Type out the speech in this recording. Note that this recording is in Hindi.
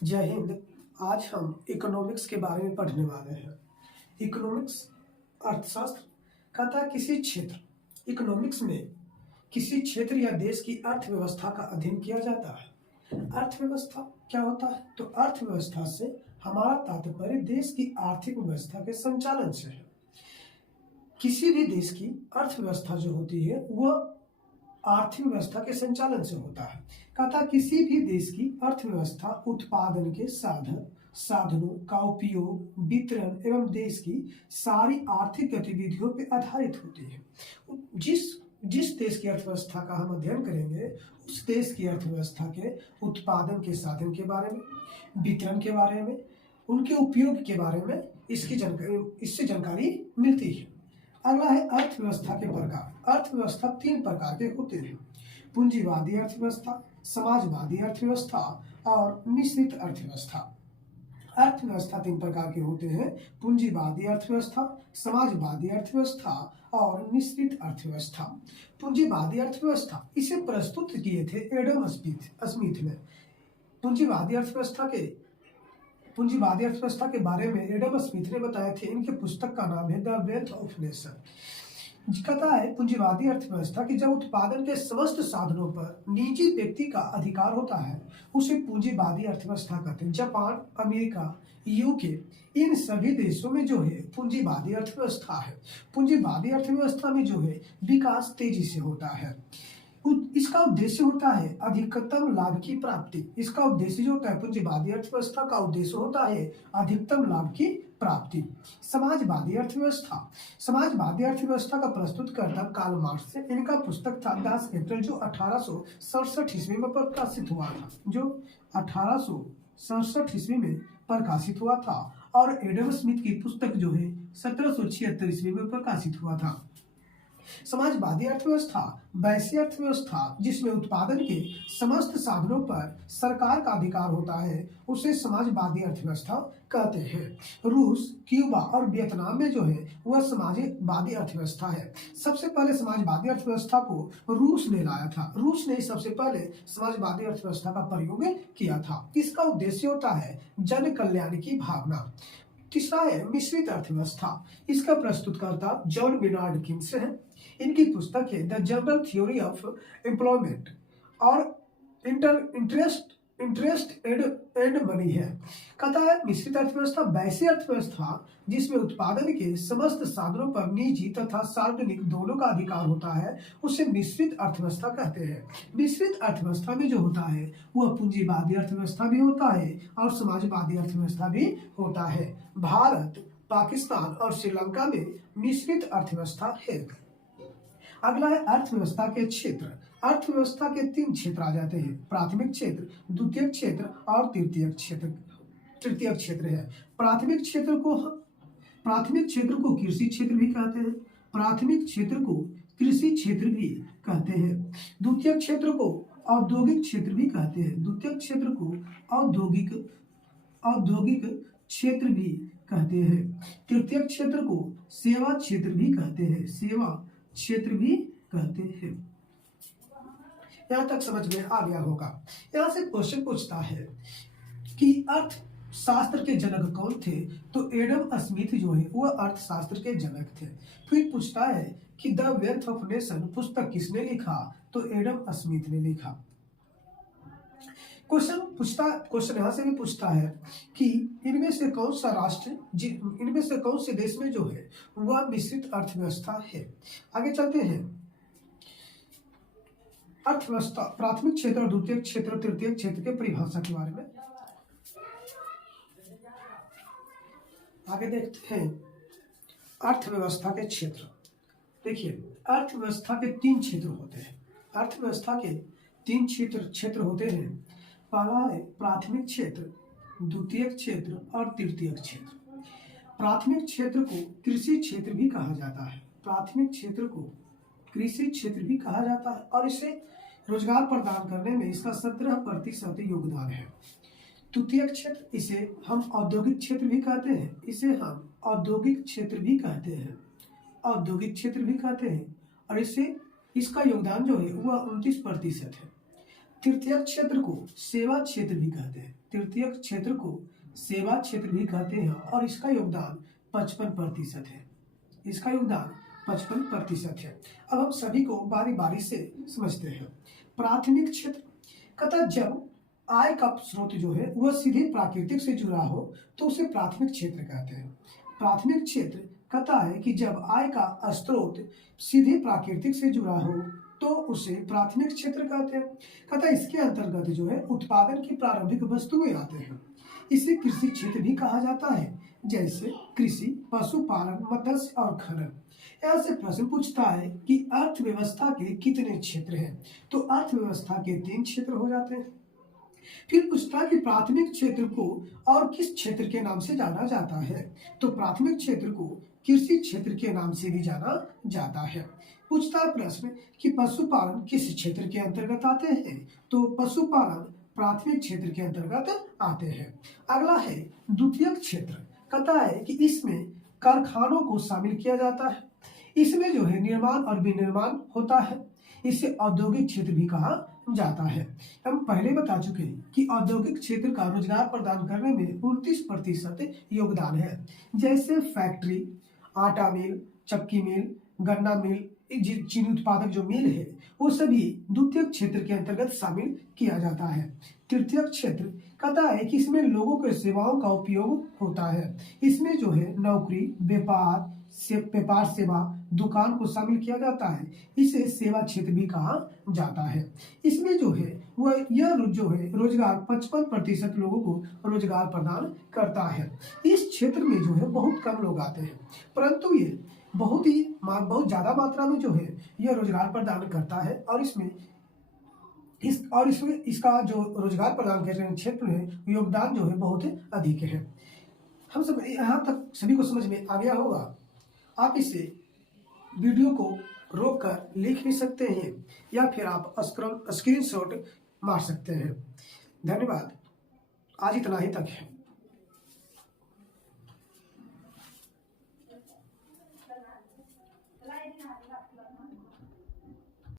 जय हिंद। आज हम इकोनॉमिक्स के बारे में पढ़ने वाले हैं। इकोनॉमिक्स अर्थशास्त्र कहता है किसी क्षेत्र, इकोनॉमिक्स में किसी क्षेत्र या देश की अर्थव्यवस्था का अध्ययन किया जाता है। अर्थव्यवस्था क्या होता है? तो अर्थव्यवस्था से हमारा तात्पर्य देश की आर्थिक व्यवस्था के संचालन से है। किसी भी देश की अर्थव्यवस्था जो होती है वह आर्थिक व्यवस्था के संचालन से होता है। कहता किसी भी देश की अर्थव्यवस्था उत्पादन के साधनों का उपयोग, वितरण एवं देश की सारी आर्थिक गतिविधियों पर आधारित होती है। जिस देश की अर्थव्यवस्था का हम अध्ययन करेंगे उस देश की अर्थव्यवस्था के उत्पादन के साधन के बारे में, वितरण के बारे में, उनके उपयोग के बारे में इससे जानकारी मिलती है। अगला है अर्थव्यवस्था के प्रकार। अर्थव्यवस्था 3 प्रकार के होते हैं: पूंजीवादी अर्थव्यवस्था, समाजवादी अर्थव्यवस्था और मिश्रित अर्थव्यवस्था। अर्थव्यवस्था 3 प्रकार के होते हैं: पूंजीवादी अर्थव्यवस्था, समाजवादी अर्थव्यवस्था और मिश्रित अर्थव्यवस्था। पूंजीवादी अर्थव्यवस्था इसे प्रस्तुत किए थे एडम स्मिथ ने। पूंजीवादी अर्थव्यवस्था के बारे में एडम स्मिथ ने बताए थे। इनके पुस्तक का नाम है द वेल्थ ऑफ नेशन। कहता है पूंजीवादी अर्थव्यवस्था कि जब उत्पादन के समस्त साधनों पर निजी व्यक्ति का अधिकार होता है उसे पूंजीवादी अर्थव्यवस्था कहते हैं। जापान, अमेरिका, यूके, इन सभी देशों में जो है पूंजीवादी अर्थव्यवस्था है। पूंजीवादी अर्थव्यवस्था में जो है विकास तेजी से होता है। इसका उद्देश्य होता है अधिकतम लाभ की प्राप्ति। इसका उद्देश्य जो होता है पूंजीवादी अर्थव्यवस्था का उद्देश्य होता है अधिकतम लाभ की प्राप्ति। समाजवादी अर्थव्यवस्था का प्रस्तुतकर्ता कार्ल मार्क्स है। इनका पुस्तक था दास कैपिटल जो 1867 ईस्वी में प्रकाशित हुआ था। जो 1867 ईस्वी में प्रकाशित हुआ था और एडम स्मिथ की पुस्तक जो है 1776 ईस्वी में प्रकाशित हुआ था। समाजवादी अर्थव्यवस्था वैसी अर्थव्यवस्था जिसमें उत्पादन के समस्त साधनों पर सरकार का अधिकार होता है उसे समाजवादी अर्थव्यवस्था कहते हैं। रूस, क्यूबा और वियतनाम में जो है वह समाजवादी अर्थव्यवस्था है। सबसे पहले समाजवादी अर्थव्यवस्था को रूस ने लाया था। रूस ने सबसे पहले समाजवादी अर्थव्यवस्था का प्रयोग किया था। इसका उद्देश्य होता है जन कल्याण की भावना। तीसरा है मिश्रित अर्थव्यवस्था। इसका प्रस्तुतकर्ता जॉन बेनार्ड कीन्स है। इनकी पुस्तक है the general theory of employment और इंटरेस्ट एंड मनी है। कहता है मिश्रित अर्थव्यवस्था वैसी अर्थव्यवस्था जिसमें उत्पादन के समस्त साधनों पर निजी तथा सार्वजनिक दोनों का अधिकार होता है उसे मिश्रित अर्थव्यवस्था कहते हैं। मिश्रित अर्थव्यवस्था में जो होता है वह पूंजीवादी अर्थव्यवस्था भी होता है और समाजवादी अर्थव्यवस्था भी होता है। भारत, पाकिस्तान और श्रीलंका में मिश्रित अर्थव्यवस्था है। अगला है अर्थव्यवस्था के क्षेत्र। अर्थव्यवस्था के 3 क्षेत्र आ जाते हैं: प्राथमिक क्षेत्र, द्वितीयक क्षेत्र और तृतीयक क्षेत्र है। प्राथमिक क्षेत्र को कृषि क्षेत्र भी कहते हैं। प्राथमिक क्षेत्र को कृषि क्षेत्र भी कहते हैं। द्वितीयक क्षेत्र को औद्योगिक क्षेत्र भी कहते हैं। द्वितीयक क्षेत्र को औद्योगिक क्षेत्र भी कहते हैं। तृतीयक क्षेत्र को सेवा क्षेत्र भी कहते हैं। यहाँ तक समझ में आ गया होगा। यहाँ से क्वेश्चन पूछता है कि अर्थशास्त्र के जनक कौन थे? तो एडम स्मिथ जो है वह अर्थशास्त्र के जनक थे। फिर पूछता है कि द वेल्थ ऑफ नेशन पुस्तक किसने लिखा? तो एडम स्मिथ ने लिखा। क्वेश्चन यहाँ से भी पूछता है कि इनमें से कौन से देश में जो है वह मिश्रित अर्थव्यवस्था है। आगे चलते हैं। अर्थव्यवस्था प्राथमिक क्षेत्र, द्वितीयक क्षेत्र, तृतीयक क्षेत्र के परिभाषा के बारे में आगे देखते हैं। अर्थव्यवस्था के क्षेत्र देखिए, अर्थव्यवस्था के 3 क्षेत्र होते हैं। अर्थव्यवस्था के 3 क्षेत्र होते हैं। पहला है प्राथमिक क्षेत्र, द्वितीयक क्षेत्र और तृतीयक क्षेत्र। प्राथमिक क्षेत्र को कृषि क्षेत्र भी कहा जाता है। प्राथमिक क्षेत्र को कृषि क्षेत्र भी कहा जाता है और इसे रोजगार प्रदान करने में इसका 17% योगदान है। तृतीयक क्षेत्र इसे हम औद्योगिक क्षेत्र भी कहते हैं। और इसका योगदान जो है वह 29% है। तृतीयक क्षेत्र को सेवा क्षेत्र भी कहते हैं। तृतीयक क्षेत्र को सेवा क्षेत्र भी कहते हैं और इसका योगदान 55% है। इसका योगदान 55% है। अब हम सभी को बारी बारी से समझते हैं। प्राथमिक क्षेत्र कहता जब आय का स्रोत जो है वह सीधे प्राकृतिक से जुड़ा हो तो उसे प्राथमिक क्षेत्र कहते हैं। प्राथमिक क्षेत्र कहता है कि जब आय का स्रोत सीधे प्राकृतिक से जुड़ा हो तो उसे प्राथमिक क्षेत्र कहते हैं। कहता इसके अंतर्गत जो है उत्पादन की प्रारंभिक वस्तुएं आते हैं। इसे कृषि क्षेत्र भी कहा जाता है, जैसे कृषि, पशुपालन, मत्स्य और खनन। यहाँ से प्रश्न पूछता है कि अर्थव्यवस्था के कितने क्षेत्र हैं, तो अर्थव्यवस्था के 3 क्षेत्र हो जाते हैं। फिर पूछता है कि प्राथमिक क्षेत्र को और किस क्षेत्र के नाम से जाना जाता है, तो प्राथमिक क्षेत्र को कृषि क्षेत्र के नाम से भी जाना जाता है। पूछता है प्रश्न कि पशुपालन किस क्षेत्र के अंतर्गत आते हैं, तो पशुपालन प्राथमिक क्षेत्र के अंतर्गत आते हैं। अगला है द्वितीयक क्षेत्र। कहता है कि इसमें कारखानों को शामिल किया जाता है। इसमें जो है निर्माण और विनिर्माण होता है। इसे औद्योगिक क्षेत्र भी कहा जाता है। हम पहले बता चुके हैं कि औद्योगिक क्षेत्र का रोजगार प्रदान करने में 29% योगदान है। जैसे फैक्ट्री, आटा मिल, चक्की मिल, गन्ना मिल, चीनी उत्पादक जो मिल है वो सभी द्वितीयक क्षेत्र के अंतर्गत शामिल किया जाता है। तृतीयक क्षेत्र कहता है कि इसमें लोगों के सेवाओं का उपयोग होता है। इसमें जो है नौकरी, व्यापार सेवा, दुकान को शामिल किया जाता है। इसे सेवा क्षेत्र भी कहा जाता है। इसमें जो है वह यह जो है रोजगार 55% लोगों को रोजगार प्रदान करता है। इस क्षेत्र में जो है बहुत कम लोग आते हैं, परंतु ये बहुत ज्यादा मात्रा में जो है यह रोजगार प्रदान करता है और इसमें इसका जो रोजगार प्रदान करने क्षेत्र है योगदान जो है बहुत अधिक है। हम सब यहाँ तक सभी को समझ में आ गया होगा। आप इसे वीडियो को रोककर लिख भी सकते हैं या फिर आप स्क्रीनशॉट मार सकते हैं। धन्यवाद। आज इतना ही तक है।